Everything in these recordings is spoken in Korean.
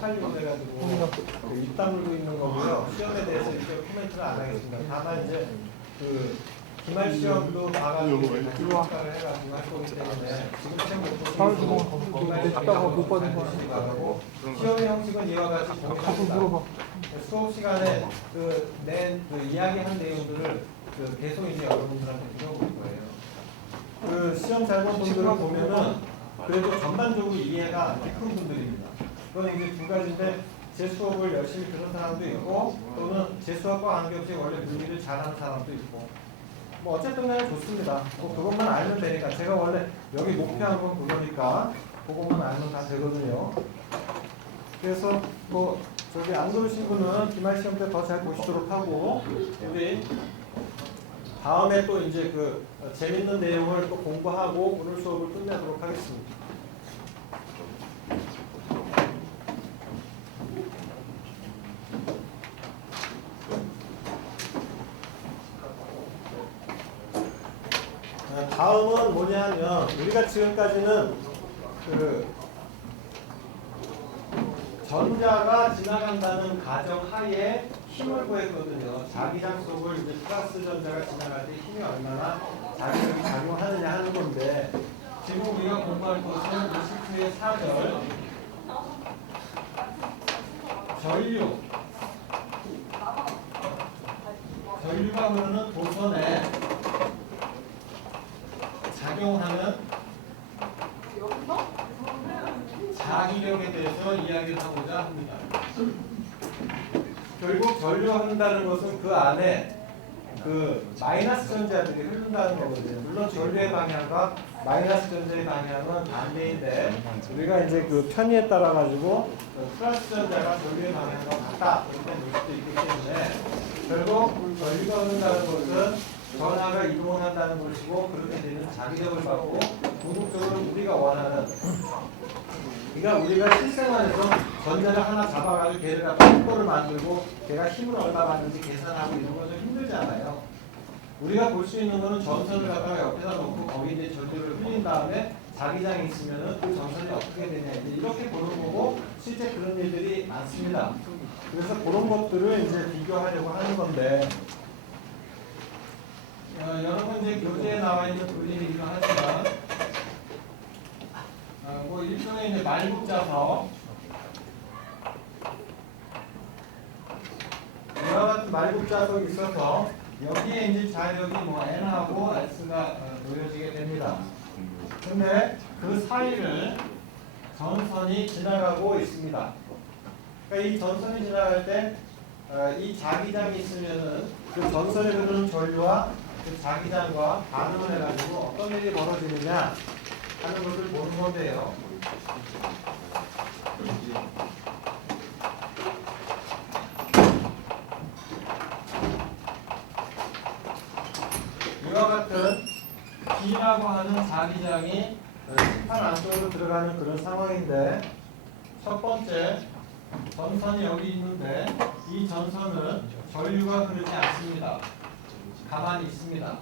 헷갈리고 해가지고 입 다물고 있는 거고요. 시험에 대해서 이렇게 코멘트를 안 하겠습니다. 다만 이제 그 기말 시험도 봐가지고 평가를 해가지고 할 거기 때문에 지금 시험 못 답답하고 못 받은 거 하고 시험의 형식은 이와 같이 동일합니다. 수업 시간에 그 이야기한 내용들을 계속 이제 여러분들한테 물어볼 거예요. 그 시험 잘 본 분들을 보면은 그래도 전반적으로 이해가 큰 분들입니다. 그건 이제 두 가지인데 제 수업을 열심히 들은 사람도 있고 또는 제 수업과 관계없이 원래 물리를 잘하는 사람도 있고 뭐 어쨌든 간에 좋습니다. 뭐 그것만 알면 되니까 제가 원래 여기 목표한 건 그거니까 그것만 알면 다 되거든요. 그래서 뭐 저기 안 그러신 분은 기말 시험 때 더 잘 보시도록 하고 우리 다음에 또 이제 그 재밌는 내용을 또 공부하고 오늘 수업을 끝내도록 하겠습니다. 다음은 뭐냐면 우리가 지금까지는 그 전자가 지나간다는 가정 하에 힘을 구했거든요. 자기장 속을 이제 플러스 전자가 지나갈 때 힘이 얼마나 자기력이 작용하느냐 하는 건데 지금 우리가 공부할 것은 20초의 4절 전류가 흐르는 도선에 작용하는 자기력에 대해서 이야기를 하고자 합니다. 결국 전류가 흐른다는 것은 그 안에 그 마이너스 전자들이 흐른다는 거거든요. 물론 전류의 방향과 마이너스 전자의 방향은 반대인데 우리가 이제 그 편의에 따라 가지고 플러스 전자가 전류의 방향과 같다 이렇게 볼 수도 있기 때문에 결국 전류가 흐른다는 것은 전하가 이동을 한다는 것이고 그렇게 되는 자기력을 받고 궁극적으로 우리가 원하는 그러니까 우리가 실생활에서 전자를 하나 잡아가지고 걔를 갖다 속도를 만들고 걔가 힘을 얼마 받는지 계산하고 이런 건 좀 힘들잖아요. 우리가 볼 수 있는 거는 전선을 갖다가 옆에다 놓고 거기 이제 전류를 흘린 다음에 자기장이 있으면은 그 전선이 어떻게 되냐 이렇게 보는 거고 실제 그런 일들이 많습니다. 그래서 그런 것들을 이제 비교하려고 하는 건데 여러분 이제 교재에 나와 있는 그림이긴 하지만 뭐 일종의 이제 말국자석 이와 같은 말국자석이 있어서 여기에 이제 자력이 뭐 N하고 S가 놓여지게 됩니다. 근데 그 사이를 전선이 지나가고 있습니다. 그러니까 이 전선이 지나갈 때 이 자기장이 있으면은 그 전선에 흐르는 전류와 그 자기장과 반응을 해가지고 어떤 일이 벌어지느냐 하는 것을 보는 건데요. 이와 같은 B라고 하는 자기장이 판 안쪽으로 들어가는 그런 상황인데 첫 번째 전선이 여기 있는데 이 전선은 전류가 흐르지 않습니다. 가만히 있습니다.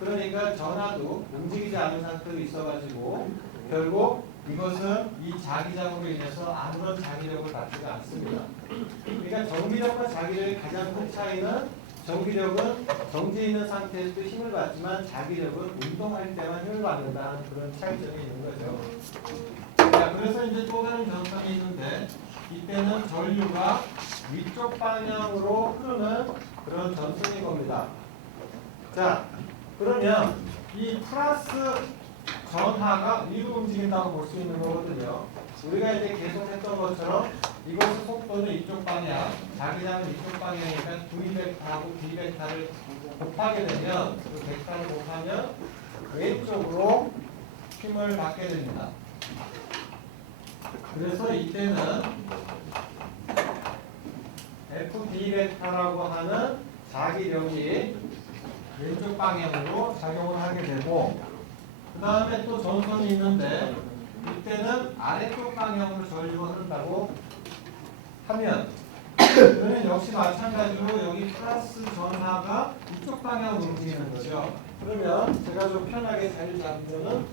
그러니까 전하도 움직이지 않은 상태로 있어가지고 결국 이것은 이 자기장으로 인해서 아무런 자기력을 받지가 않습니다. 그러니까 전기력과 자기력의 가장 큰 차이는 전기력은 정지해 있는 상태에서도 힘을 받지만 자기력은 운동할 때만 힘을 받는다는 그런 차이점이 있는 거죠. 자, 그래서 이제 또 다른 전선이 있는데 이때는 전류가 위쪽 방향으로 흐르는 그런 전선인 겁니다. 자, 그러면 이 플러스 전하가 위로 움직인다고 볼 수 있는 거거든요. 우리가 이제 계속 했던 것처럼 이것의 속도는 이쪽 방향, 자기장은 이쪽 방향이니까 V벡터하고 B벡터를 곱하게 되면 그 벡터를 곱하면 왼쪽으로 힘을 받게 됩니다. 그래서 이때는 FB 벡터라고 하는 자기력이 왼쪽 방향으로 작용을 하게 되고 그 다음에 또 전선이 있는데 이때는 아래쪽 방향으로 전류가 흐른다고 하면 그러면 역시 마찬가지로 여기 플러스 전하가 이쪽 방향으로 움직이는 거죠. 그러면 제가 좀 편하게 자리 잡으면은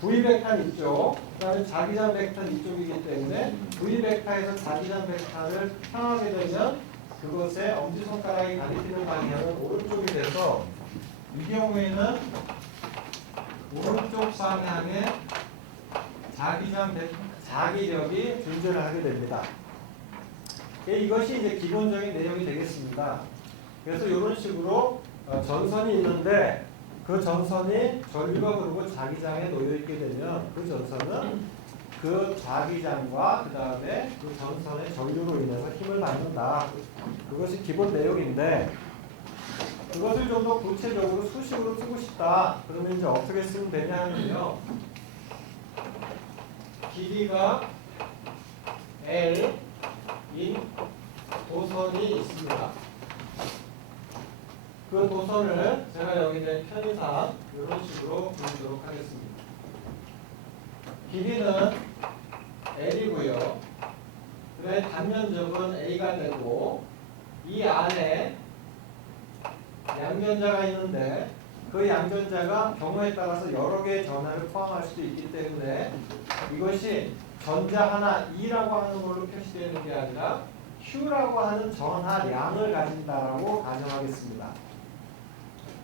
V 벡터는 이쪽, 그 다음에 자기장 벡터는 이쪽이기 때문에 V 벡터에서 자기장 벡터를 향하게 되면 그것의 엄지손가락이 가리키는 방향은 오른쪽이 돼서 이 경우에는 오른쪽 방향에 자기력이 존재를 하게 됩니다. 이것이 이제 기본적인 내용이 되겠습니다. 그래서 이런 식으로 전선이 있는데 그 전선이 전류가 흐르고 자기장에 놓여 있게 되면 그 전선은 그 자기장과 그 다음에 그 전선의 전류로 인해서 힘을 받는다. 그것이 기본 내용인데 그것을 좀 더 구체적으로 수식으로 쓰고 싶다. 그러면 이제 어떻게 쓰면 되냐 하면요. 길이가 L인 도선이 있습니다. 그 도선을 제가 여기 있는 편의상 이런 식으로 그리도록 하겠습니다. 길이는 L이고요. 그다음에 단면적은 A가 되고 이 안에 양전자가 있는데 그 양전자가 경우에 따라서 여러 개의 전하를 포함할 수도 있기 때문에 이것이 전자 하나 E라고 하는 걸로 표시되는 게 아니라 Q라고 하는 전하량을 가진다라고 가정하겠습니다.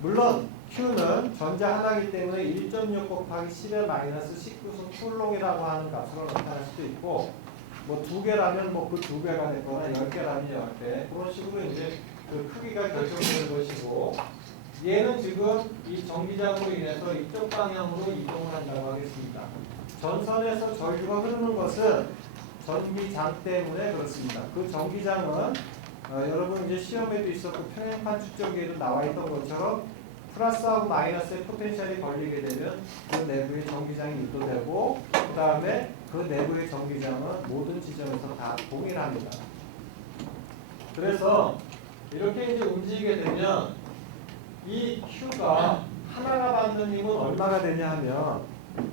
물론 Q는 전자 하나이기 때문에 1.6 곱하기 10의 마이너스 19승 쿨롱이라고 하는 값으로 나타날 수도 있고 뭐 2개라면 뭐 그 2배가 됐거나 10개라면 10배 그런 식으로 이제 그 크기가 결정되는 것이고 얘는 지금 이 전기장으로 인해서 이쪽 방향으로 이동을 한다고 하겠습니다. 전선에서 전류가 흐르는 것은 전기장 때문에 그렇습니다. 그 전기장은 여러분 이제 시험에도 있었고 평행판 축적기에도 나와 있던 것처럼 플러스하고 마이너스의 포텐셜이 걸리게 되면 그 내부의 전기장이 유도되고 그 다음에 그 내부의 전기장은 모든 지점에서 다 동일합니다. 그래서 이렇게 이제 움직이게 되면 이 Q가 하나가 받는 힘은 얼마가 되냐 하면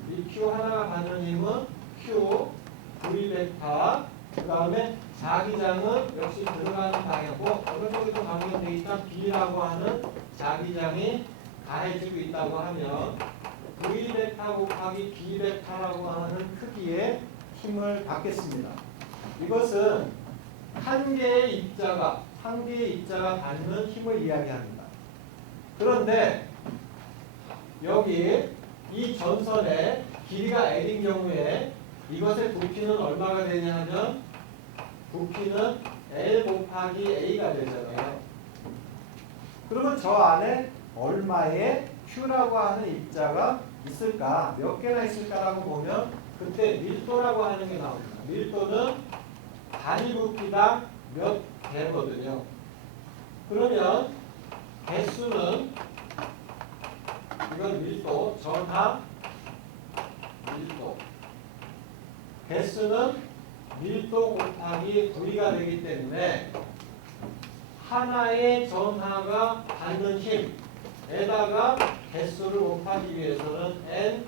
이 Q 하나가 받는 힘은 Q V 벡터 그 다음에 자기장은 역시 들어가는 방향이고 오른쪽에도 방금 되어 있던 B라고 하는 자기장이 가해지고 있다고 하면 V 벡터 곱하기 B 벡터라고 하는 크기의 힘을 받겠습니다. 이것은 한 개의 입자가 받는 힘을 이야기합니다. 그런데 여기 이 전선의 길이가 L인 경우에 이것의 부피는 얼마가 되냐 하면 부피는 L 곱하기 A가 되잖아요. 그러면 저 안에 얼마의 Q라고 하는 입자가 있을까? 몇 개나 있을까라고 보면 그때 밀도라고 하는 게 나옵니다. 밀도는 단위 부피당 몇 개거든요. 그러면 개수는 이건 밀도, 전하 밀도. 개수는 밀도 곱하기 V가 되기 때문에 하나의 전하가 받는 힘에다가 개수를 곱하기 위해서는 N,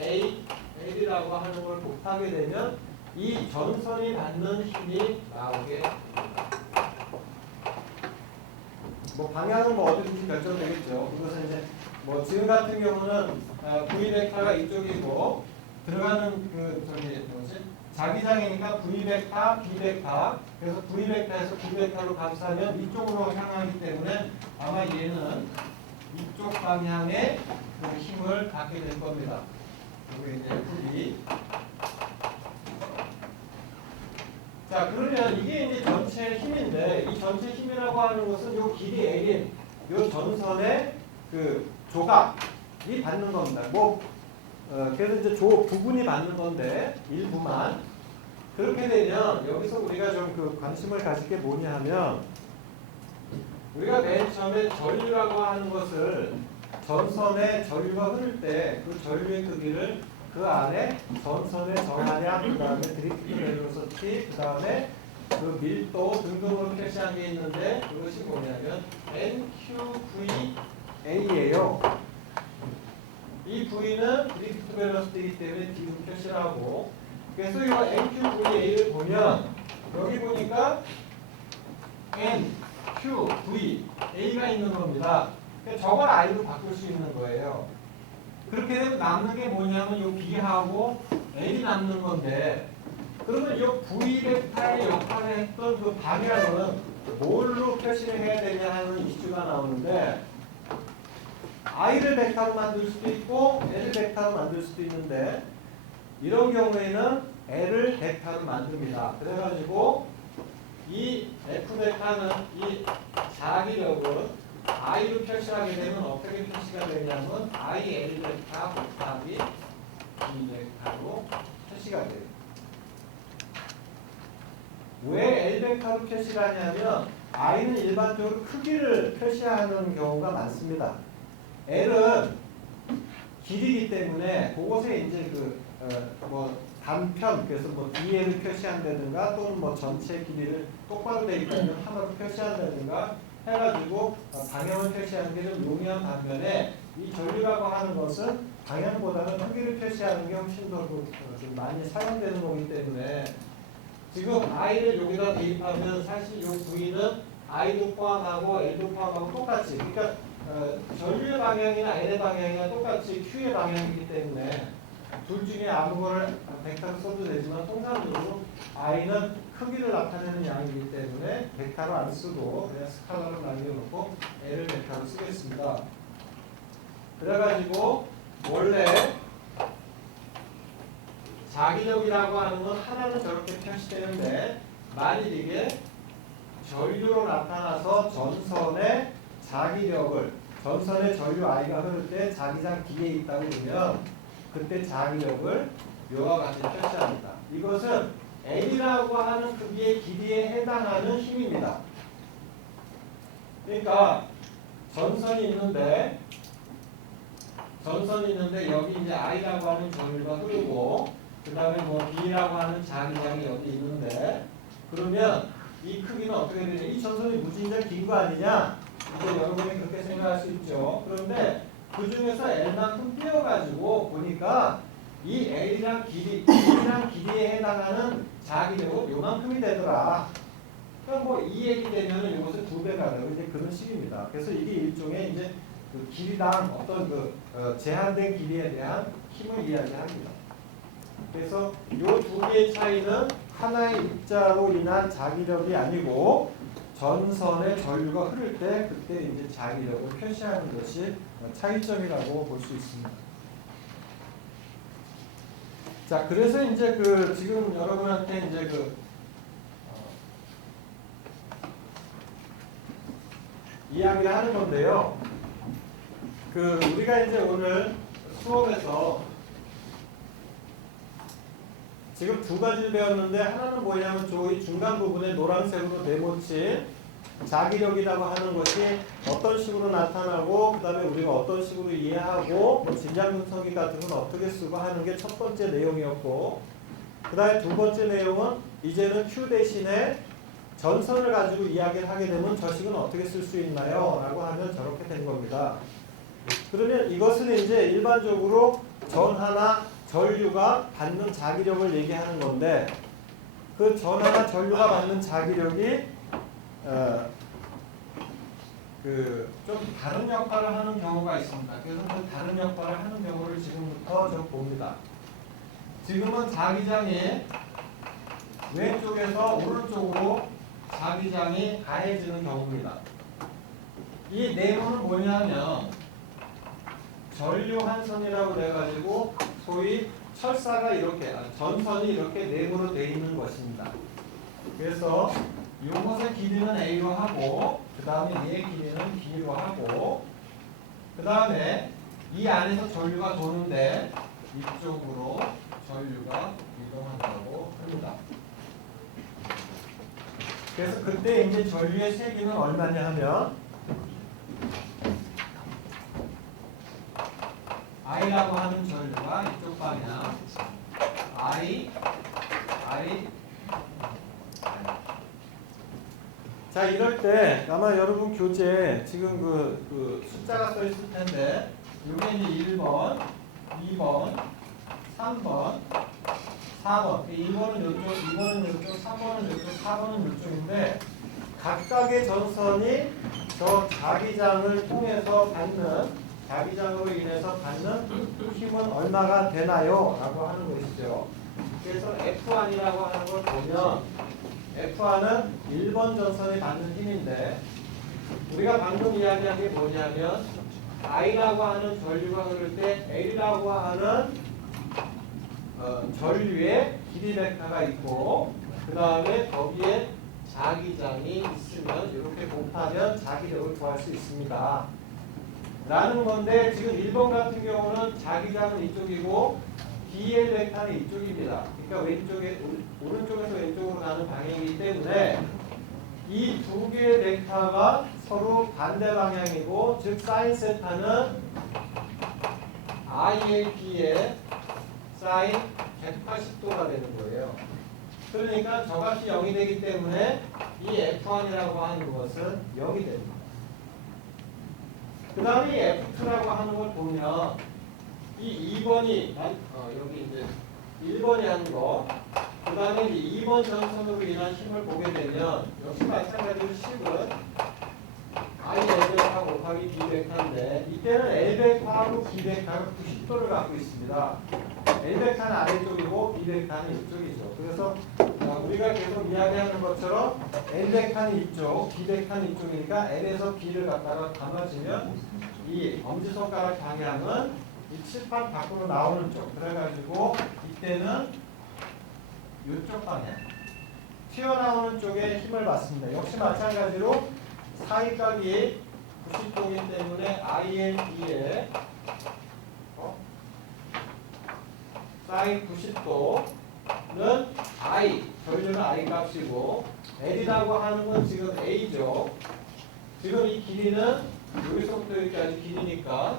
A, L이라고 하는 걸 곱하게 되면 이 전선이 받는 힘이 나오게 됩니다. 뭐 방향은 뭐 어디든지 결정되겠죠. 그것은 이제 뭐 지금 같은 경우는 V 벡터가 이쪽이고 들어가는 그 뭐지? 자기장이니까 V 벡터, B 벡터. 그래서 V 벡터에서 B 벡터로 감싸면 이쪽으로 향하기 때문에 아마 얘는 이쪽 방향에 그 힘을 갖게 될 겁니다. 그리고 이제 V. 자, 그러면 이게 이제 전체 힘인데 이 전체 힘이라고 하는 것은 요 길이 L인 요 전선의 그 조각이 받는 겁니다. 그래서 이제 부분이 받는 건데 일부만. 그렇게 되면 여기서 우리가 좀 그 관심을 가질 게 뭐냐 하면 우리가 맨 처음에 전류라고 하는 것을 전선에 전류가 흐를 때 그 전류의 크기를 그 안에 전선의 전하량, 그 다음에 드리프트 벨로시티, 그 다음에 그 밀도 등등으로 표시한 게 있는데 그것이 뭐냐면 NQVA예요. 이 V는 드리프트 벨로시티이기 때문에 D로 표시를 하고 그래서 이 NQVA를 보면 여기 보니까 NQVA가 있는 겁니다. 저걸 I로 바꿀 수 있는 거예요. 그렇게 되면 남는 게 뭐냐면 이 B하고 L이 남는 건데 그러면 이 V 벡터의 역할을 했던 그 방향은 뭘로 표시를 해야 되냐 하는 이슈가 나오는데 I를 벡터로 만들 수도 있고 L을 벡터로 만들 수도 있는데 이런 경우에는 L을 벡터로 만듭니다. 그래가지고 이 F 벡터는 이 자기력은 I로 표시하게 되면 어떻게 표시가 되냐면 I, L 벡터 곱하기 B 벡터로 표시가 돼요. 왜 L 벡터로 표시를 하냐면 I는 일반적으로 크기를 표시하는 경우가 많습니다. L은 길이기 때문에 그것에 이제 뭐 단편 그래서 뭐 DL을 표시한다든가 또는 뭐 전체 길이를 똑바로 돼 있다면 하나로 표시한다든가 해가지고 방향을 표시하는 게 좀 용이한 반면에 이 전류라고 하는 것은 방향보다는 크기를 표시하는 게 훨씬 더 좀 많이 사용되는 거기 때문에 지금 I를 여기다 대입하면 사실 이 V는 I도 포함하고 L도 포함하고 똑같이 그러니까 전류의 방향이나 L의 방향이나 똑같이 Q의 방향이기 때문에 둘 중에 아무 거를 벡터로 써도 되지만 통상적으로 I는 크기를 나타내는 양이기 때문에 벡터로 안 쓰고 그냥 스칼라로 남겨놓고 L을 벡터로 쓰겠습니다. 그래가지고 원래 자기력이라고 하는 건 하나는 저렇게 표시되는데 만일 이게 전류로 나타나서 전선의 자기력을 전선의 전류 I가 흐를 때 자기장 뒤에 있다고 보면 그때 자기력을 묘와 같이 표시합니다. 이것은 L이라고 하는 크기의 길이에 해당하는 힘입니다. 그러니까 전선이 있는데 여기 이제 I라고 하는 전류가 흐르고 그 다음에 뭐 B라고 하는 자기장이 여기 있는데 그러면 이 크기는 어떻게 되냐? 이 전선이 무진장 긴 거 아니냐? 이제 여러분이 그렇게 생각할 수 있죠. 그런데 그 중에서 L만큼 띄어가지고 보니까 이 L이랑 길이에 해당하는 자기력은 요만큼이 되더라. 그러니까 뭐 이 얘기 되면은 이것을 2배가 되고 이제 그런 식입니다. 그래서 이게 일종의 이제 그 길이당 어떤 제한된 길이에 대한 힘을 이야기합니다. 그래서 이 두 개의 차이는 하나의 입자로 인한 자기력이 아니고 전선의 전류가 흐를 때 그때 이제 자기력을 표시하는 것이 차이점이라고 볼 수 있습니다. 자, 그래서 이제 지금 여러분한테 이제 이야기를 하는 건데요. 우리가 이제 오늘 수업에서 지금 두 가지를 배웠는데 하나는 뭐냐면 저기 중간 부분에 노란색으로 네모친 자기력이라고 하는 것이 어떤 식으로 나타나고 그 다음에 우리가 어떤 식으로 이해하고 진장분석기 같은 건 어떻게 쓰고 하는 게 첫 번째 내용이었고 그 다음에 두 번째 내용은 이제는 Q 대신에 전선을 가지고 이야기를 하게 되면 저 식은 어떻게 쓸 수 있나요? 라고 하면 저렇게 된 겁니다. 그러면 이것은 이제 일반적으로 전하나 전류가 받는 자기력을 얘기하는 건데 그 전하나 전류가 받는 자기력이 좀 다른 역할을 하는 경우가 있습니다. 그래서 그 다른 역할을 하는 경우를 지금부터 좀 봅니다. 지금은 자기장이 왼쪽에서 오른쪽으로 자기장이 가해지는 경우입니다. 이 네모는 뭐냐면 전류 한선이라고 그래가지고 소위 철사가 이렇게 전선이 이렇게 네모로 되어 있는 것입니다. 그래서 이것의 길이는 A로 하고 그 다음에 얘의 길이는 B로 하고 그 다음에 이 안에서 전류가 도는데 이쪽으로 전류가 이동한다고 합니다. 그래서 그때 이제 전류의 세기는 얼마냐 하면 I라고 하는 전류가 이쪽 방향 I 자 이럴 때 아마 여러분 교재에 지금 그 숫자가 써 있을 텐데 이게 이제 1번, 2번, 3번, 4번 1번은 이쪽, 2번은 이쪽, 3번은 이쪽, 4번은 이쪽인데 각각의 전선이 저 자기장을 통해서 받는 자기장으로 인해서 받는 힘은 얼마가 되나요? 라고 하는 것이죠. 그래서 F1이라고 하는 걸 보면 F1은 1번 전선이 받는 힘인데 우리가 방금 이야기한 게 뭐냐면 I라고 하는 전류가 흐를 때 L이라고 하는 전류의 길이 벡터가 있고 그 다음에 거기에 자기장이 있으면 이렇게 곱하면 자기력을 구할 수 있습니다. 라는 건데 지금 1번 같은 경우는 자기장은 이쪽이고 DL 벡터는 이쪽입니다. 그러니까 왼쪽에 오른쪽에서 왼쪽으로 가는 방향이기 때문에 이 두 개의 벡터가 서로 반대 방향이고 즉 사인 세타는 IAB의 사인 180도가 되는 거예요. 그러니까 저값이 0이 되기 때문에 이 F1이라고 하는 것은 0이 됩니다. 그 다음에 이 F2라고 하는 걸 보면 이 2번이 여기 이제 1번이 한 거, 그 다음에 2번 전선으로 인한 힘을 보게 되면 역시 마찬가지로 10은 I L벡터 곱하기 B 벡터인데 이때는 L 벡터하고 B 벡터가 90도를 갖고 있습니다. L 벡터는 아래쪽이고 B 벡터는 이쪽이죠. 그래서 우리가 계속 이야기하는 것처럼 L 벡터는 이쪽, B 벡터는 이쪽이니까 L에서 B를 갖다가 감아주면 이 엄지손가락 방향은 이 칠판 밖으로 나오는 쪽. 그래가지고 이때는 이쪽 방향. 튀어나오는 쪽에 힘을 받습니다. 역시 마찬가지로 사이각이 90도이기 때문에 ILB에 사인 90도는 I, 전류는 I 값이고 L이라고 하는 건 지금 A죠. 지금 이 길이는 여기서부터 여기까지 길이니까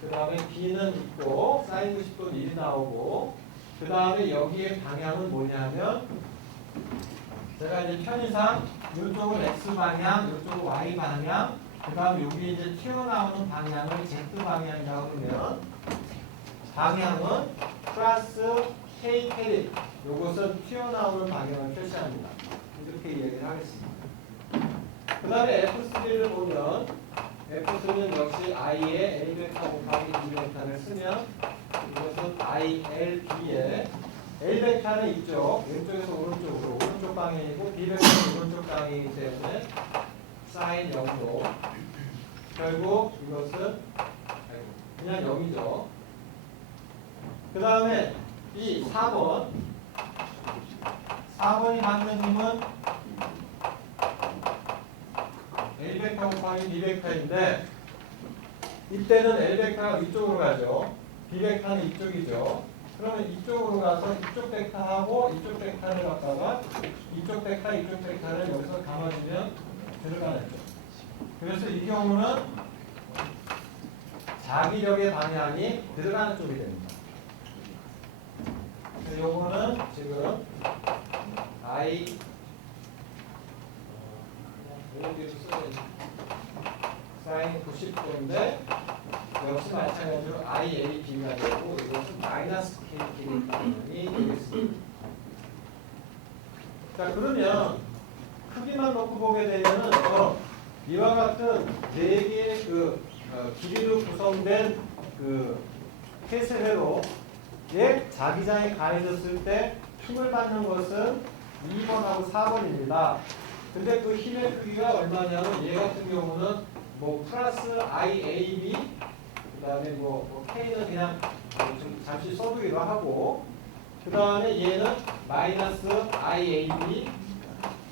그 다음에 B는 있고 사인 90도는 1이 나오고 그 다음에 여기에 방향은 뭐냐면 제가 이제 편의상 이쪽은 X방향, 이쪽은 Y방향 그 다음에 여기 이제 튀어나오는 방향을 Z방향이라고 그러면 방향은 플러스 K 캐릭 요것은 튀어나오는 방향을 표시합니다. 이렇게 얘기를 하겠습니다. 그 다음에 F3를 보면 F3는 역시 I의 L벡터 곱하기 B벡터를 쓰면 이것은 ILB의 L벡터는 이쪽 왼쪽에서 오른쪽으로 오른쪽 방향이고 B벡터는 오른쪽 방향이기 때문에 사인 0도 결국 이것은 그냥 0이죠. 그 다음에 이 4번이 받는 힘은 L벡터 곱하기 B벡터인데 이때는 L벡터가 이쪽으로 가죠. B벡터는 이쪽이죠. 그러면 이쪽으로 가서 이쪽 벡터하고 이쪽 벡터를 갖다가 이쪽 벡터, 이쪽 벡터를 여기서 감아주면 들어가는 쪽. 그래서 이 경우는 자기력의 방향이 들어가는 쪽이 됩니다. 요거는 지금 I 사인 90도인데 역시 마찬가지로 IAB가 되고 이것은 마이너스 K끼리 되겠습니다. 자 그러면 크기만 놓고 보게 되면은 이와 같은 4개의 그 길이로 구성된 그 폐쇄회로 자기장이 가해졌을 때 힘을 받는 것은 2번하고 4번입니다. 근데 그 힘의 크기가 얼마냐면 얘 같은 경우는 뭐 플러스 IAB 그 다음에 뭐 K는 그냥 좀 잠시 써두기로 하고 그 다음에 얘는 마이너스 IAB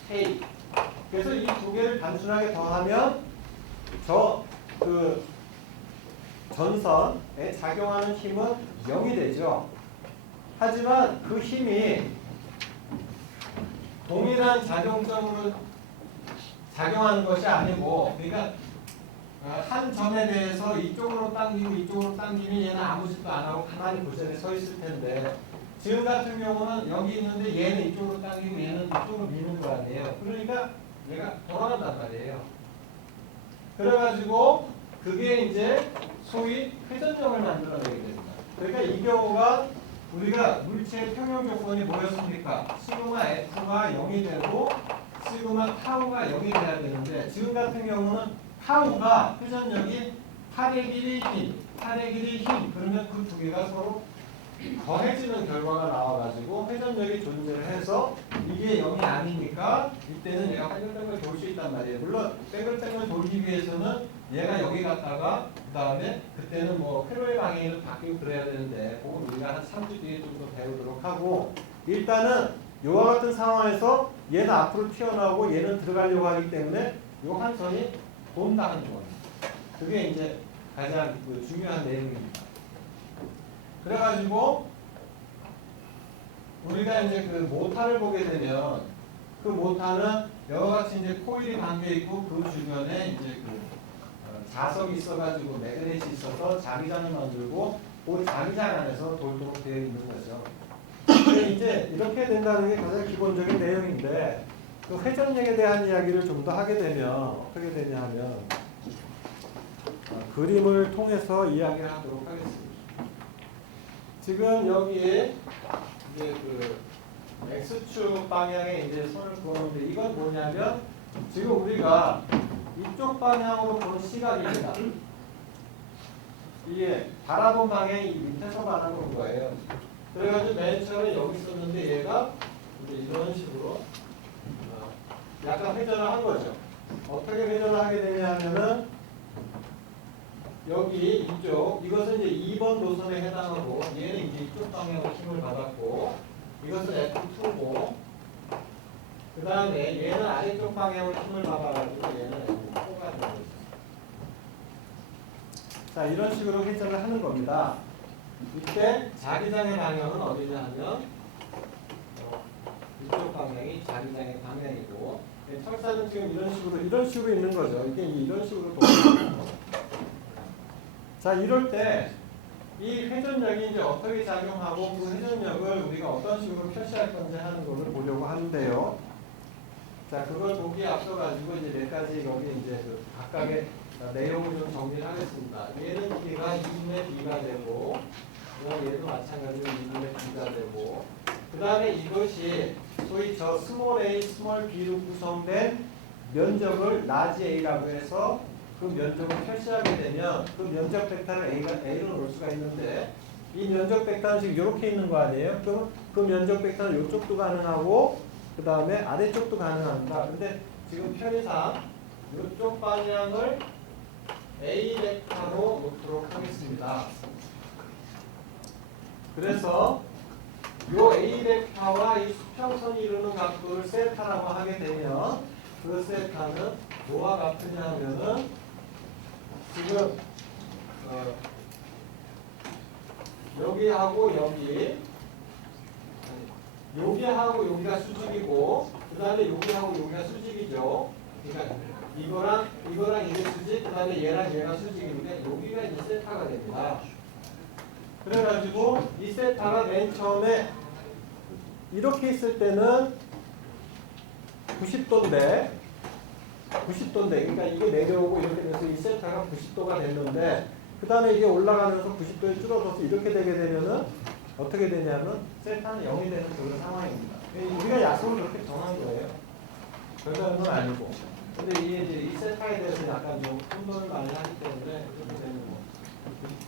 K 그래서 이 두 개를 단순하게 더하면 그 전선에 작용하는 힘은 0이 되죠. 하지만 그 힘이 동일한 작용점으로 작용하는 것이 아니고 그러니까 한 점에 대해서 이쪽으로 당기고 이쪽으로 당기면 얘는 아무 짓도 안 하고 가만히 그 자리에 서 있을 텐데 지금 같은 경우는 여기 있는데 얘는 이쪽으로 당기고 얘는 이쪽으로 미는 거 아니에요. 그러니까 얘가 돌아간단 말이에요. 그래가지고 그게 이제 소위 회전점을 만들어내게 됩니다. 그러니까 이 경우가 우리가 물체의 평형 조건이 뭐였습니까? 시그마 F가 0이 되고 시그마 타우가 0이 돼야 되는데 지금 같은 경우는 타우가 회전력이 팔의 길이 긴, 팔의 길이 힘. 그러면 그 두 개가 서로 더해지는 결과가 나와가지고 회전력이 존재를 해서 이게 0이 아니니까 이때는 얘가 뺑글뺑글 돌 수 있단 말이에요. 물론 뺑글뺑글 돌기 위해서는 얘가 여기 갔다가 그 다음에 그때는 뭐 회로의 방향이 바뀌고 그래야 되는데 그건 우리가 한 3주 뒤에 좀 더 배우도록 하고 일단은 이와 같은 상황에서 얘는 앞으로 튀어나오고 얘는 들어가려고 하기 때문에 이 한 선이 돈다는 거예요. 그게 이제 가장 중요한 내용입니다. 그래가지고 우리가 이제 그 모타를 보게 되면 그 모타는 여러 가지 이제 코일이 담겨 있고 그 주변에 이제 그 자석이 있어가지고 매그넷이 있어서 자기장을 만들고 그 자기장 안에서 돌도록 되어 있는 거죠. 근데 이제 이렇게 된다는 게 가장 기본적인 내용인데 그 회전력에 대한 이야기를 좀 더 하게 되면 어떻게 되냐 하면 그림을 통해서 이야기를 하도록 하겠습니다. 지금 여기에 이제 그 X축 방향에 이제 선을 그었는데 이건 뭐냐면 지금 우리가 이쪽 방향으로 보는 시각입니다. 이게 바라본 방향이 밑에서 바라보는 거예요. 그래가지고 맨 처음에 여기 있었는데 얘가 이제 이런 식으로 약간 회전을 한 거죠. 어떻게 회전을 하게 되냐 하면은 여기 이쪽 이것은 이제 2번 노선에 해당하고 얘는 이제 이쪽 방향으로 힘을 받았고 이것은 F2고 그 다음에 얘는 아래쪽 방향으로 힘을 받아가지고 얘는 F4가 되는 거죠. 자 이런 식으로 회전을 하는 겁니다. 이때 자기장의 방향은 어디냐 하면 이쪽 방향이 자기장의 방향이고 철사는 지금 이런 식으로 있는 거죠. 이게 이런 식으로 돌아가는 거죠. 자 이럴 때 이 회전력이 이제 어떻게 작용하고 그 회전력을 우리가 어떤 식으로 표시할 건지 하는 것을 보려고 하는데요. 자 그걸 보기에 앞서 가지고 이제 몇 가지 여기 이제 그 각각의 내용을 좀 정리를 하겠습니다. 얘는 B가 2분의 B가 되고 얘도 마찬가지로 2분의 B가 되고 그 다음에 이것이 소위 저 스몰 a, 스몰 b로 구성된 면적을 라지 a라고 해서 그 면적을 표시하게 되면 그 면적 벡터를 A로 놓을 수가 있는데 이 면적 벡터는 지금 이렇게 있는 거 아니에요? 그럼 그 면적 벡터는 이쪽도 가능하고 그 다음에 아래쪽도 가능합니다. 근데 지금 편의상 이쪽 방향을 A 벡터로 놓도록 하겠습니다. 그래서 이 A 벡터와 이 수평선이 이루는 각도를 세타라고 하게 되면 그 세타는 뭐와 같으냐 하면은 지금 여기하고 여기하고 여기가 수직이고 그 다음에 여기하고 여기가 수직이죠. 그러니까 이거랑 이게 수직, 그 다음에 얘가 수직인데 여기가 이제 세타가 됩니다. 그래가지고 이 세타가 맨 처음에 이렇게 있을 때는 90도인데 그러니까 이게 내려오고 이렇게 돼서 이 세타가 90도가 됐는데 그 다음에 이게 올라가면서 90도에 줄어들어서 이렇게 되게 되면은 어떻게 되냐면 세타는 0이 되는 그런 상황입니다. 우리가 약속을 그렇게 정한 거예요. 별다른 건 아니고. 근데 이 세타에 대해서 약간 좀 혼돈을 많이 하기 때문에 그렇게 되는 거.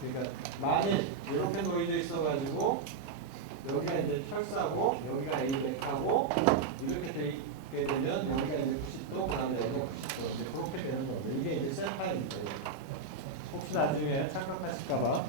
그러니까 만일 이렇게 놓여져 있어가지고 여기가 이제 철사고 여기가 A 벡터고 이렇게 되게 되면 여기가 이제 90도, 그다음에 여기가 90도 이제 그렇게 되는 거죠. 이게 이제 세타입니다. 혹시 나중에 착각하실까봐